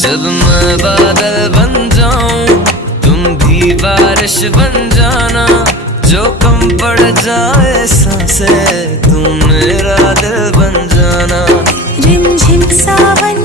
जब मैं बादल बन जाऊं तुम भी बारिश बन जाना, जो कम पड़ जाए सांसें तुम मेरा दिल बन जाना। रिमझिम सावन